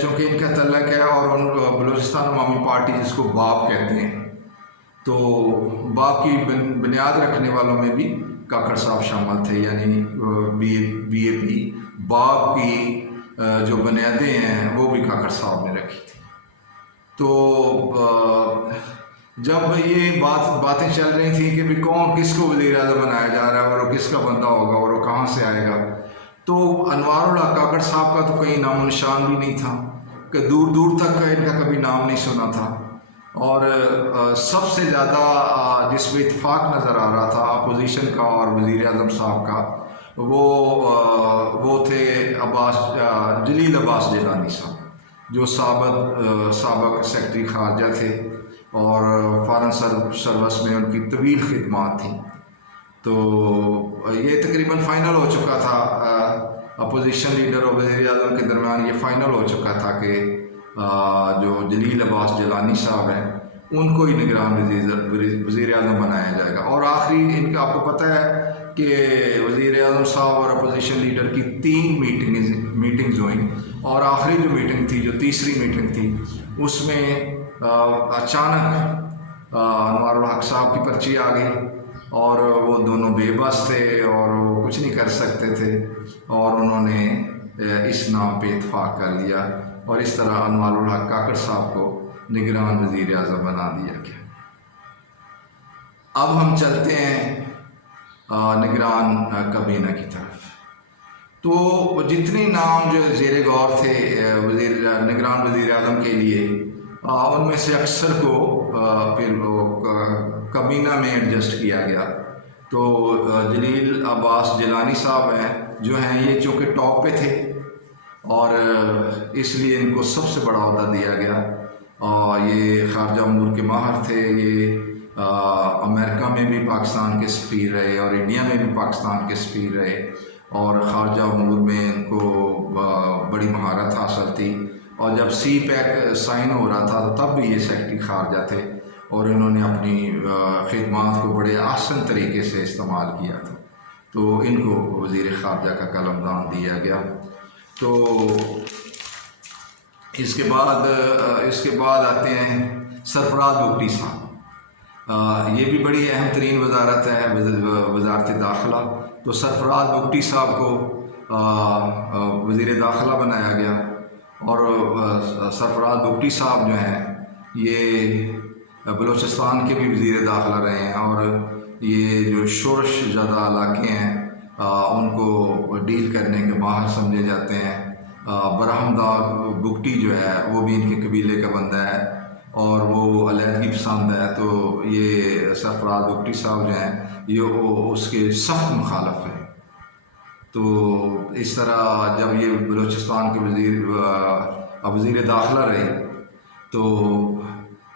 چونکہ ان کا تعلق ہے اور ان بلوچستان عوامی پارٹی جس کو باب کہتے ہیں، تو باب کی بنیاد رکھنے والوں میں بھی کاکڑ صاحب شامل تھے، یعنی بی اے پی باب کی جو بنیادیں ہیں وہ بھی کاکڑ صاحب نے رکھی تھی۔ تو جب یہ باتیں چل رہی تھیں کہ بھی کون کس کو وزیر اعظم بنایا جا رہا ہے اور وہ کس کا بندہ ہوگا اور وہ کہاں سے آئے گا، تو انوار الحق کاکڑ صاحب کا تو کہیں نام و نشان بھی نہیں تھا، کہ دور دور تک کا ان کا کبھی نام نہیں سنا تھا۔ اور سب سے زیادہ جس میں اتفاق نظر آ رہا تھا اپوزیشن کا اور وزیر اعظم صاحب کا، وہ تھے جلیل عباس جیلانی صاحب، جو سابق سیکرٹری خارجہ تھے اور فارن سروس میں ان کی طویل خدمات تھیں۔ تو یہ تقریباً فائنل ہو چکا تھا، اپوزیشن لیڈر اور وزیر اعظم کے درمیان یہ فائنل ہو چکا تھا کہ جو جلیل عباس جیلانی صاحب ہیں ان کو ہی نگران وزیر اعظم بنایا جائے گا۔ اور آخری ان کا آپ کو پتہ ہے کہ وزیر اعظم صاحب اور اپوزیشن لیڈر کی 3 میٹنگز ہوئیں، اور آخری جو میٹنگ تھی، جو تیسری میٹنگ تھی، اس میں اچانک انوار الحق صاحب کی پرچی آ گئی اور وہ دونوں بے بس تھے اور وہ کچھ نہیں کر سکتے تھے، اور انہوں نے اس نام پہ اتفاق کر لیا اور اس طرح انوار الحق کاکڑ صاحب کو نگران وزیر اعظم بنا دیا گیا۔ اب ہم چلتے ہیں نگران کابینہ کی طرف۔ تو جتنے نام جو زیر غور تھے نگران وزیر اعظم کے لیے، ان میں سے اکثر کو پھر کابینہ میں ایڈجسٹ کیا گیا۔ تو جلیل عباس جیلانی صاحب جو ہیں یہ چونکہ ٹاپ پہ تھے اور اس لیے ان کو سب سے بڑا عہدہ دیا گیا، اور یہ خارجہ امور کے ماہر تھے، یہ امریکہ میں بھی پاکستان کے سفیر رہے اور انڈیا میں بھی پاکستان کے سفیر رہے، اور خارجہ امور میں ان کو بڑی مہارت حاصل تھی، اور جب سی پیک سائن ہو رہا تھا تب بھی یہ سیکرٹری خارجہ تھے، اور انہوں نے اپنی خدمات کو بڑے احسن طریقے سے استعمال کیا تھا، تو ان کو وزیر خارجہ کا قلمدان دیا گیا۔ تو اس کے بعد آتے ہیں سرفراز بگٹی صاحب، یہ بھی بڑی اہم ترین وزارت ہے، وزارت داخلہ۔ تو سرفراز بگٹی صاحب کو وزیر داخلہ بنایا گیا، اور سرفراز بگٹی صاحب جو ہیں یہ بلوچستان کے بھی وزیر داخلہ رہے ہیں، اور یہ جو شورش زدہ علاقے ہیں ان کو ڈیل کرنے کے ماہر سمجھے جاتے ہیں۔ برہمداغ بگٹی جو ہے وہ بھی ان کے قبیلے کا بندہ ہے اور وہ علیحدگی پسند ہے، تو یہ سرفراز بگٹی صاحب جو ہیں یہ اس کے سخت مخالف ہیں۔ تو اس طرح جب یہ بلوچستان کے وزیر داخلہ رہے، تو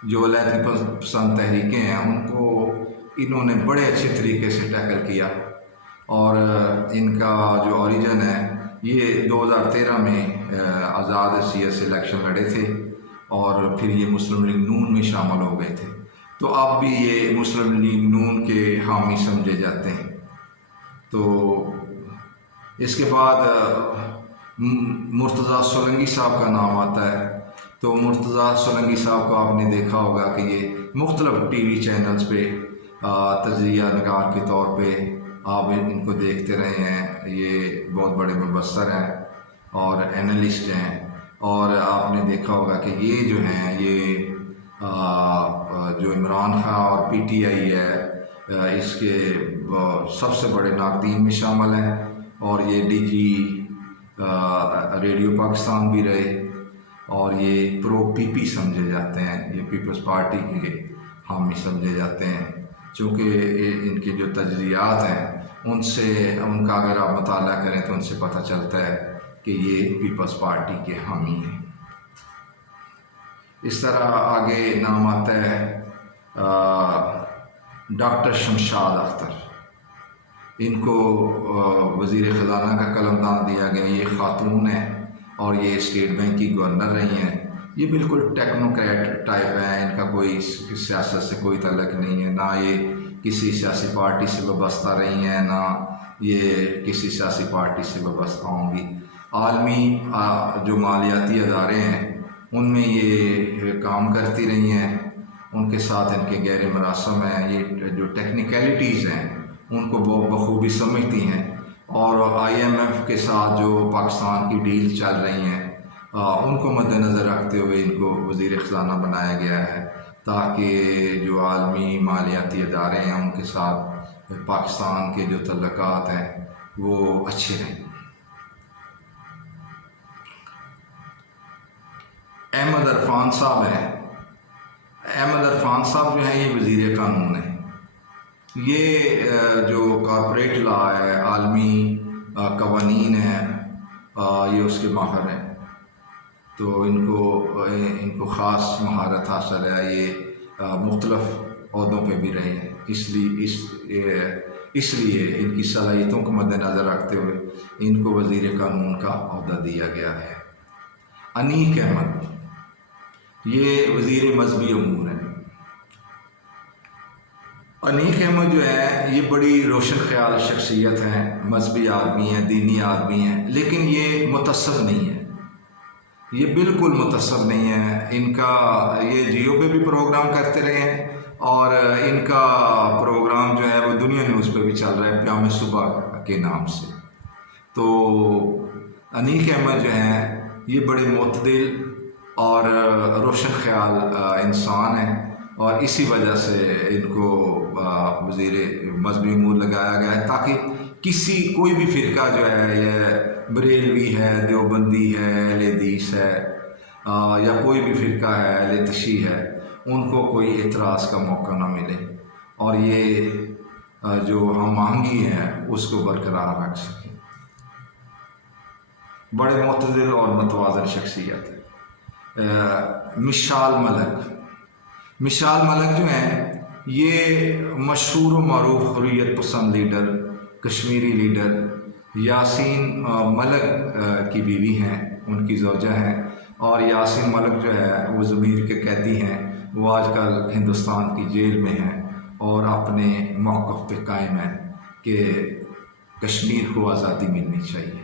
جو علیحدگی پسند تحریکیں ہیں ان کو انہوں نے بڑے اچھے طریقے سے ٹیکل کیا، اور ان کا جو اوریجن ہے یہ 2013 میں آزاد CS سے الیکشن لڑے تھے، اور پھر یہ مسلم لیگ نون میں شامل ہو گئے تھے، تو اب بھی یہ مسلم لیگ نون کے حامی سمجھے جاتے ہیں۔ تو اس کے بعد مرتضیٰ سولنگی صاحب کا نام آتا ہے۔ تو مرتضیٰ سولنگی صاحب کو آپ نے دیکھا ہوگا کہ یہ مختلف ٹی وی چینلز پہ تجزیہ نگار کے طور پہ آپ ان کو دیکھتے رہے ہیں، یہ بہت بڑے مبصر ہیں اور اینالسٹ ہیں، اور آپ نے دیکھا ہوگا کہ یہ جو ہیں یہ جو عمران خان اور PTI ہے اس کے سب سے بڑے ناقدین میں شامل ہیں، اور یہ DG ریڈیو پاکستان بھی رہے، اور یہ پرو PP سمجھے جاتے ہیں، یہ پیپلز پارٹی کے حامی سمجھے جاتے ہیں، چونکہ ان کے جو تجزیات ہیں ان کا اگر آپ مطالعہ کریں تو ان سے پتہ چلتا ہے کہ یہ پیپلز پارٹی کے حامی ہیں۔ اس طرح آگے نام آتا ہے ڈاکٹر شمشاد اختر، ان کو وزیر خزانہ کا قلمدان دیا گیا۔ یہ خاتون ہیں اور یہ اسٹیٹ بینک کی گورنر رہی ہیں۔ یہ بالکل ٹیکنوکریٹ ٹائپ ہیں، ان کا کوئی سیاست سے کوئی تعلق نہیں ہے، نہ یہ کسی سیاسی پارٹی سے وابستہ رہی ہیں، نہ یہ کسی سیاسی پارٹی سے وابستہ ہوں گی۔ عالمی جو مالیاتی ادارے ہیں ان میں یہ کام کرتی رہی ہیں، ان کے ساتھ ان کے گہرے مراسم ہیں، یہ جو ٹیکنیکلٹیز ہیں ان کو وہ بخوبی سمجھتی ہیں، اور IMF کے ساتھ جو پاکستان کی ڈیل چل رہی ہیں ان کو مد نظر رکھتے ہوئے ان کو وزیر خزانہ بنایا گیا ہے، تاکہ جو عالمی مالیاتی ادارے ہیں ان کے ساتھ پاکستان کے جو تعلقات ہیں وہ اچھے رہیں۔ احمد عرفان صاحب ہیں، احمد عرفان صاحب جو ہیں یہ وزیر قانون ہیں، یہ جو کارپوریٹ لا ہے، عالمی قوانین ہیں، یہ اس کے ماہر ہیں، تو ان کو خاص مہارت حاصل ہے، یہ مختلف عہدوں پہ بھی رہے ہیں، اس لیے ان کی صلاحیتوں کو مد نظر رکھتے ہوئے ان کو وزیر قانون کا عہدہ دیا گیا ہے۔ انیق احمد یہ وزیر مذہبی امور ہیں۔ انیق احمد جو ہے یہ بڑی روشن خیال شخصیت ہیں، مذہبی آدمی ہیں، دینی آدمی ہیں، لیکن یہ متعصب نہیں ہے، یہ بالکل متعصب نہیں ہے۔ ان کا یہ جیو پہ بھی پروگرام کرتے رہے ہیں، اور ان کا پروگرام جو ہے وہ دنیا نیوز پہ بھی چل رہا ہے پیام صبح کے نام سے۔ تو انیق احمد جو ہیں یہ بڑے معتدل اور روشن خیال انسان ہیں، اور اسی وجہ سے ان کو وزیر مذہبی امور لگایا گیا ہے، تاکہ کوئی بھی فرقہ جو ہے، یہ بریلوی ہے، دیوبندی ہے، اہل حدیث ہے، یا کوئی بھی فرقہ ہے، اہل تشیع ہے، ان کو کوئی اعتراض کا موقع نہ ملے، اور یہ جو ہم آہنگی ہے اس کو برقرار رکھ سکیں۔ بڑے معتدل اور متوازن شخصیت ہے۔ مشال ملک جو ہیں یہ مشہور و معروف حریت پسند لیڈر، کشمیری لیڈر یاسین ملک کی بیوی ہیں، ان کی زوجہ ہیں، اور یاسین ملک جو ہے وہ ضمیر کے قیدی ہیں، وہ آج کل ہندوستان کی جیل میں ہیں، اور اپنے موقف پہ قائم ہیں کہ کشمیر کو آزادی ملنی چاہیے۔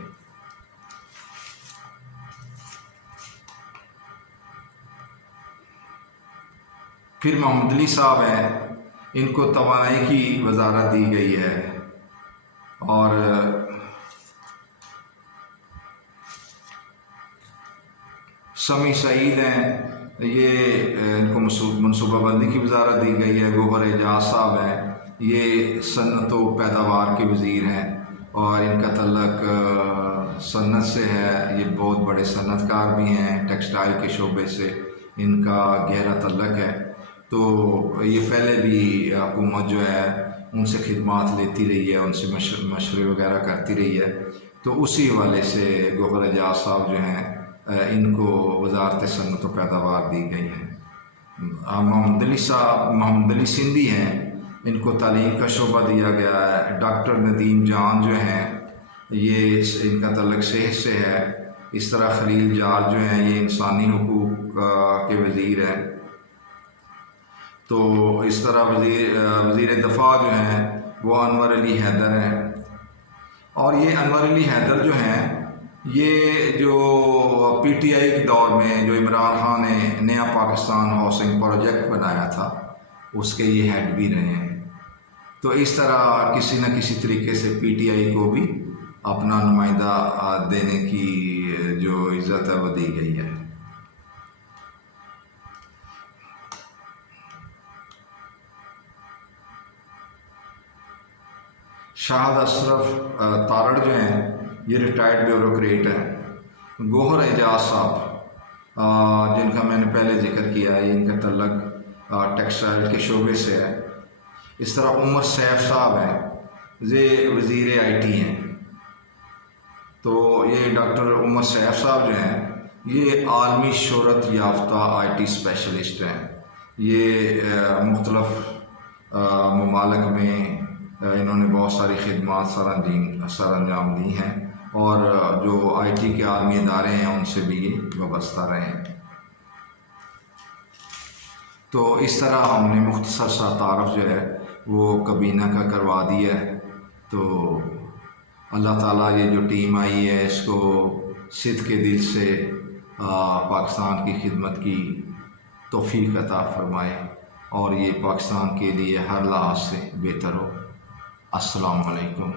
پھر محمد علی صاحب ہیں، ان کو توانائی کی وزارت دی گئی ہے، اور سمیع سعید ہیں، یہ ان کو منصوبہ بندی کی وزارت دی گئی ہے۔ گوہر اعجاز صاحب ہیں، یہ صنعت و پیداوار کے وزیر ہیں، اور ان کا تعلق صنعت سے ہے، یہ بہت بڑے صنعت کار بھی ہیں، ٹیکسٹائل کے شعبے سے ان کا گہرا تعلق ہے، تو یہ پہلے بھی حکومت جو ہے ان سے خدمات لیتی رہی ہے، ان سے مشورے وغیرہ کرتی رہی ہے، تو اسی حوالے سے گوہر اعجاز صاحب جو ہیں ان کو وزارت صنعت و پیداوار دی گئی ہے۔ محمد علی سندھی ہیں، ان کو تعلیم کا شعبہ دیا گیا ہے۔ ڈاکٹر ندیم جان جو ہیں یہ ان کا تعلق صحت سے ہے۔ اس طرح خلیل جار جو ہیں یہ انسانی حقوق کے وزیر ہیں۔ تو اس طرح وزیر دفاع جو ہیں وہ انور علی حیدر ہیں، اور یہ انور علی حیدر جو ہیں یہ جو PTI کے دور میں جو عمران خان نے نیا پاکستان ہاؤسنگ پروجیکٹ بنایا تھا اس کے یہ ہیڈ بھی رہے ہیں، تو اس طرح کسی نہ کسی طریقے سے PTI کو بھی اپنا نمائندہ دینے کی جو عزت ہے وہ دی گئی ہے۔ شاہد اشرف تارڑ جو ہیں یہ ریٹائرڈ بیوروکریٹ ہیں۔ گوہر اعجاز صاحب جن کا میں نے پہلے ذکر کیا ہے، ان کا تعلق ٹیکسٹائل کے شعبے سے ہے۔ اس طرح عمر سیف صاحب ہیں، یہ وزیر IT ہیں، تو یہ ڈاکٹر عمر سیف صاحب جو ہیں یہ عالمی شہرت یافتہ IT اسپیشلسٹ ہیں۔ یہ مختلف ممالک میں انہوں نے بہت ساری خدمات سر انجام دی ہیں، اور جو IT کے عالمی ادارے ہیں ان سے بھی یہ وابستہ رہے ہیں۔ تو اس طرح ہم نے مختصر سا تعارف جو ہے وہ کابینہ کا کروا دیا ہے۔ تو اللہ تعالیٰ یہ جو ٹیم آئی ہے اس کو صدق کے دل سے پاکستان کی خدمت کی توفیق عطا فرمائے اور یہ پاکستان کے لیے ہر لحاظ سے بہتر ہو۔ السلام علیکم۔